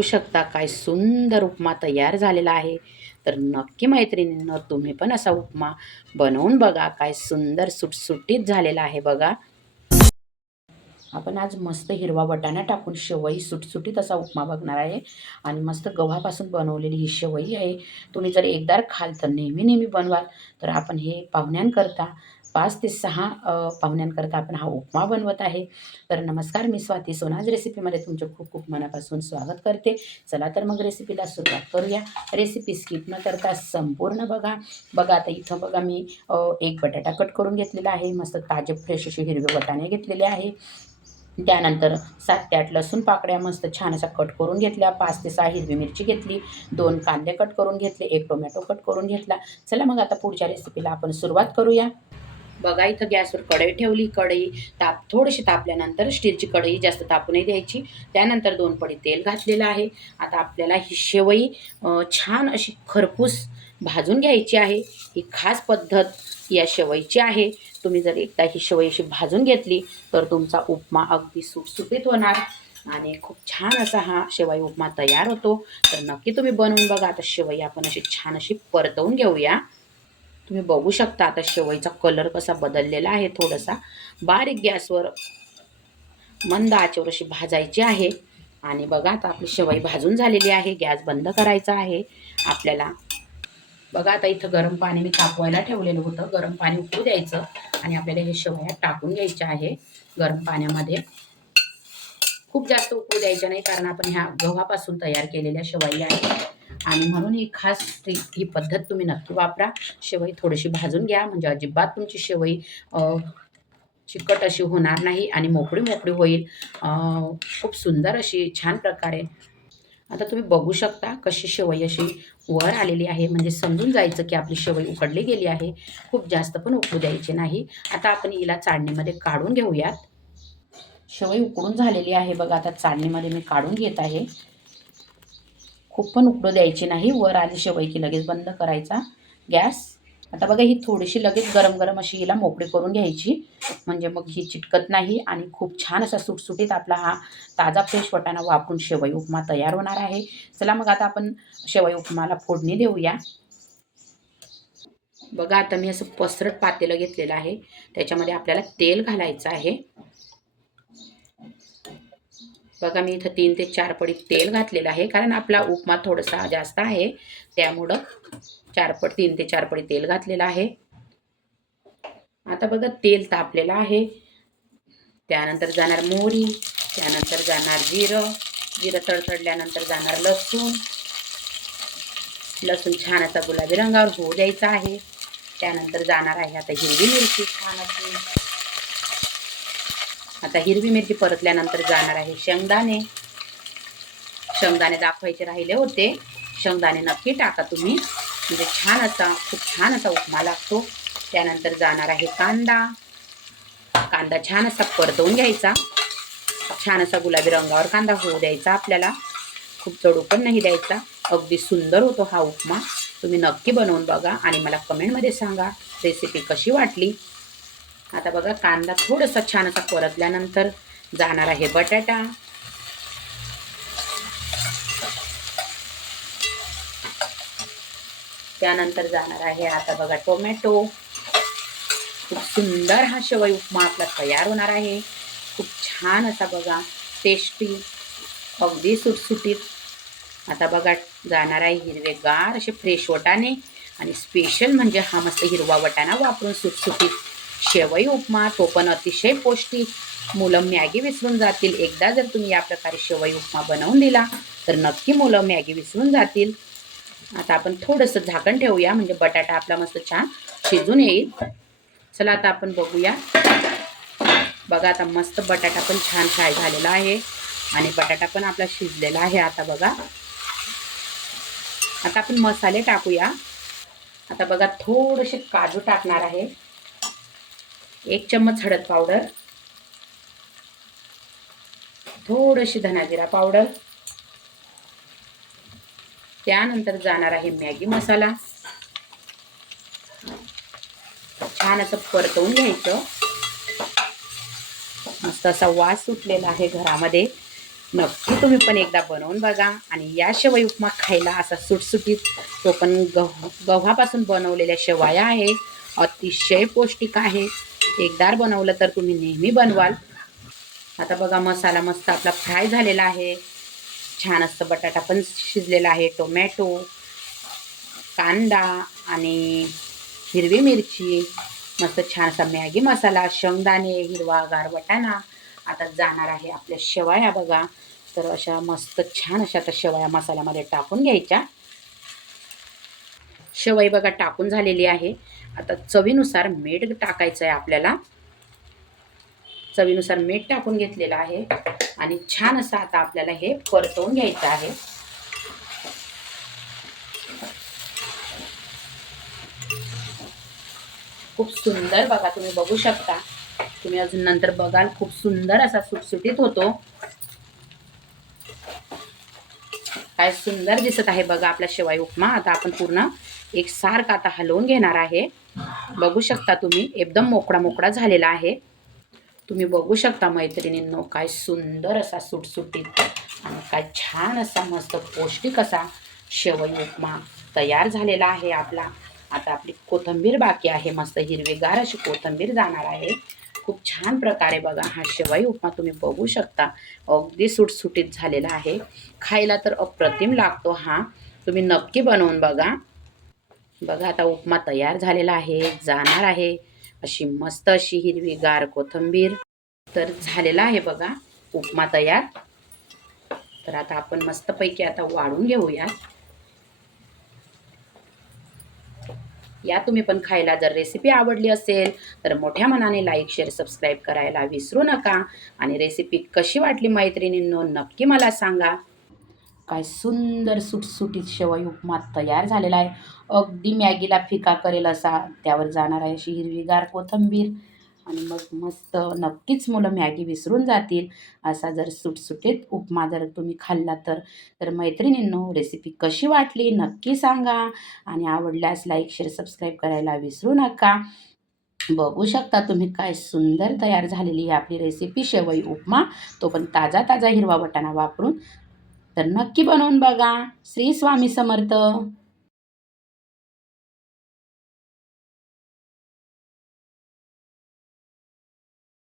बघू शकता काय सुंदर उपमा तयार झालेला आहे. तर नक्की मैत्रिणींनो, तुम्ही पण असा उपमा बनवून बघा. काय सुंदर सुटसुटीत झालेला आहे बघा. आपण आज मस्त हिरवा वाटाणा टाकून शेवई सुटसुटीत असा उपमा बघणार आहे. आणि मस्त गव्हापासून बनवलेली ही शेवई आहे. तुम्ही जर एकदा खाल तर नेहमी नेहमी बनवाल. तर आपण हे पाहुण्यांकरता 5 ते 6 पाहुण्यांकरता आपण हा उपमा बनवत आहे. तर नमस्कार, मी स्वाती सोनाज रेसिपीमध्ये तुमचे खूप खूप मनापासून स्वागत करते. चला तर मग रेसिपीला सुरुवात करूया. रेसिपी स्किप न करता संपूर्ण बघा. बघा आता इथं बघा मी एक बटाटा कट करून घेतलेला आहे. मस्त ताजे फ्रेश असे हिरवे वाटाणे घेतलेले आहे. त्यानंतर 7 ते 8 लसूण पाकळ्या मस्त छान अशा कट करून घेतल्या. 5 ते 6 हिरवी मिरची घेतली. 2 कांदे कट करून घेतले. 1 टोमॅटो कट करून घेतला. चला मग आता पुढच्या रेसिपीला आपण सुरुवात करूया. बघा इथं गॅसवर कढई ठेवली. कढई थोडीशी तापल्यानंतर स्टीलची कढई जास्त तापू नाही द्यायची. त्यानंतर 2 पडी तेल घातलेलं आहे. आता आपल्याला ही शेवई छान अशी खरपूस भाजून घ्यायची आहे. ही खास पद्धत या शेवईची आहे. तुम्ही जर एकदा ही शेवई अशी भाजून घेतली तर तुमचा उपमा अगदी सुटसुटीत होणार आणि खूप छान असा हा शेवई उपमा तयार होतो. तर नक्की तुम्ही बनवून बघा. आता शेवई आपण अशी छान अशी परतवून घेऊया. तुम्ही बघू शकता आता शेवईचा कलर कसा बदललेला आहे. थोडासा बारीक गॅसवर मंद आचेवर अशी भाजायची आहे. आणि बघा आता आपली शेवई भाजून झालेली आहे. गॅस बंद करायचा आहे आपल्याला. बघा आता इथं गरम पाणी मी तापवायला ठेवलेलं होतं. गरम पाणी उकळू द्यायचं आणि आपल्याला हे शेवया टाकून घ्यायच्या आहे गरम पाण्यामध्ये. खूप जास्त उकळू द्यायच्या नाही, कारण आपण ह्या गव्हापासून तयार केलेल्या शेवया आहेत. आणि म्हणून ही खास ही पद्धत तुम्ही नक्की वापरा. शेवई थोडीशी भाजून घ्या, म्हणजे अजिबात तुमची शेवई चिकट अशी होणार नाही आणि मोकळी मोकळी होईल. खूप सुंदर अशी छान प्रकारे. आता तुम्ही बघू शकता कशी शेवई अशी वर आलेली आहे, म्हणजे समजून जायचं की आपली शेवई उकडली गेली आहे. खूप जास्त पण उकळू द्यायची नाही. आता आपण हिला चाळणीमध्ये काढून घेऊयात. शेवई उकडून झालेली आहे बघा. आता चाळणीमध्ये मी काढून घेत आहे. खूप पण उकडू द्यायची नाही. वर आली शेवई की लगेच बंद करायचा गॅस. आता बघा ही थोडीशी लगेच गरम गरम अशी हिला मोकळी करून घ्यायची, म्हणजे मग ही चिटकत नाही आणि खूप छान असा सुटसुटीत आपला हा ताजा फ्रेश वाटाणा वापरून शेवई उपमा तयार होणार आहे. चला मग आता आपण शेवई उपमाला फोडणी देऊया. बघा आता मी असं पसरट पातेलं घेतलेलं आहे. त्याच्यामध्ये आपल्याला तेल घालायचं आहे. बघा मी इथं 3 ते 4 पडी तेल घातलेलं आहे, कारण आपला उपमा थोडासा जास्त आहे त्यामुळं 3 ते 4 पडी तेल घातलेलं आहे. आता बघा तेल तापलेलं आहे. त्यानंतर जाणार मोहरी, त्यानंतर जाणार जिरं. जिरं तडतडल्यानंतर जाणार लसूण. लसूण छान असा गुलाबी रंगावर होऊ द्यायचा आहे. त्यानंतर जाणार आहे आता हिरवी मिरची छान अशी. आता हिरवी मिरची परतल्यानंतर जाणार आहे शेंगदाणे. शेंगदाणे दाखवायचे राहिले होते. शेंगदाणे नक्की टाका तुम्ही, म्हणजे छान असा खूप छान असा उपमा लागतो. त्यानंतर जाणार आहे कांदा. कांदा छान असा परतवून घ्यायचा. छान असा गुलाबी रंगावर कांदा होऊ द्यायचा आपल्याला. खूप जडू पण नाही द्यायचा. अगदी सुंदर होतो हा उपमा. तुम्ही नक्की बनवून बघा आणि मला कमेंटमध्ये सांगा रेसिपी कशी वाटली. आता बघा कांदा थोडासा छान असा परतल्यानंतर जाणार आहे बटाटा. त्यानंतर जाणार आहे आता बघा टोमॅटो. खूप सुंदर हा शेवई उपमा आपला तयार होणार आहे. खूप छान असा बघा टेस्टी, अगदी सुटसुटीत. आता बघा जाणार आहे हिरवेगार असे फ्रेश वाटाणे. आणि स्पेशल म्हणजे हा मस्त हिरवा वाटाणा वापरून सुटसुटीत शेवई उपमा, तो पण अतिशय पौष्टिक. मुलं मॅगी विसरून जातील. एकदा जर तुम्ही या प्रकारे शेवई उपमा बनवून दिला तर नक्की मुलं मॅगी विसरून जातील. आता आपण थोडंसं झाकण ठेवूया, म्हणजे बटाटा आपला मस्त छान शिजून येईल. चला आता आपण बघूया. बघा आता मस्त बटाटा पण छान फ्राय झालेला आहे आणि बटाटा पण आपला शिजलेला आहे. आता बघा आता आपण मसाले टाकूया. आता बघा थोडेसे काजू टाकणार आहे. 1 चम्मच हळद पावडर, थोडीशी धनाजिरा पावडर. त्यानंतर जाणार आहे मॅगी मसाला. छान असं परतवून घ्यायचं. मस्त असा वास सुटलेला आहे घरामध्ये. नक्की तुम्ही पण एकदा बनवून बघा आणि या शेवई उपमा खायला असा सुटसुटीत, तो पण गव्हापासून बनवलेल्या शेवया आहे. अतिशय पौष्टिक आहे. एकदा बनवलं तर तुम्ही नेहमी बनवाल. आता बघा मसाला मस्त आपला फ्राय झालेला आहे. छान असतं बटाटा पण शिजलेला आहे. टोमॅटो, कांदा आणि हिरवी मिरची, मस्त छान असा मॅगी मसाला, शेंगदाणे, हिरवागार वाटाणा. आता जाणार आहे आपल्या शेवया बघा. तर अशा मस्त छान अशा आता शेवया मसाल्यामध्ये टाकून घ्यायच्या. शेवई बघा टाकून झालेली आहे. आता चवीनुसार मीठ टाकायचं आहे आपल्याला. चवीनुसार मीठ टाकून घेतलेलं आहे आणि छान असं आता आपल्याला हे परतवून घ्यायचं आहे. खूप सुंदर बघा, तुम्ही बघू शकता. तुम्ही अजून नंतर बघाल, खूप सुंदर असा सुटसुटीत होतो. काय सुंदर दिसत आहे बघा आपला शेवई उपमा. आता आपण पूर्ण एकसारखा आता हलवून घेणार आहे. बघू शकता तुम्ही, एकदम मोकळा मोकळा झालेला आहे. तुम्ही बघू शकता मैत्रिणींनो, काय सुंदर असा सुटसुटीत आणि काय छान असा मस्त पौष्टिक असा शेवई उपमा तयार झालेला आहे आपला. आता आपली कोथिंबीर बाकी आहे. मस्त हिरवीगार अशी कोथिंबीर जाणार आहे. खूप छान प्रकारे बघा हा शेवई उपमा तुम्ही बघू शकता. अगदी सुटसुटीत झालेला आहे. खायला तर अप्रतिम लागतो हा. तुम्ही नक्की बनवून बघा. बघा आता उपमा तयार झालेला आहे. जाणार आहे अशी मस्त अशी हिरवीगार कोथिंबीर. तर झालेला आहे बघा उपमा तयार. तर आता आपण मस्तपैकी आता वाढून घेऊया. या तुम्ही पण खायला. जर रेसिपी आवडली असेल तर मोठ्या मनाने लाईक, शेअर, सबस्क्राईब करायला विसरू नका. आणि रेसिपी कशी वाटली मैत्रिणींनो, नक्की मला सांगा. काय सुंदर सुटसुटीत शेवई उपमा तयार झालेला आहे. अगदी मॅगीला फिका करेल असा त्यावर जाणार आहे अशी हिरवीगार कोथिंबीर. आणि मग मस्त नक्कीच मुलं मॅगी विसरून जातील असा जर सुटसुटीत उपमा जर तुम्ही खाल्ला तर. तर मैत्रिणींनो, रेसिपी कशी वाटली नक्की सांगा. आणि आवडल्यास लाईक, शेअर, सबस्क्राईब करायला विसरू नका. बघू शकता तुम्ही काय सुंदर तयार झालेली आहे आपली रेसिपी शेवई उपमा, तो पण ताजा ताजा हिरवा वाटाणा वापरून. तर नक्की बनवून बघा. श्री स्वामी समर्थ.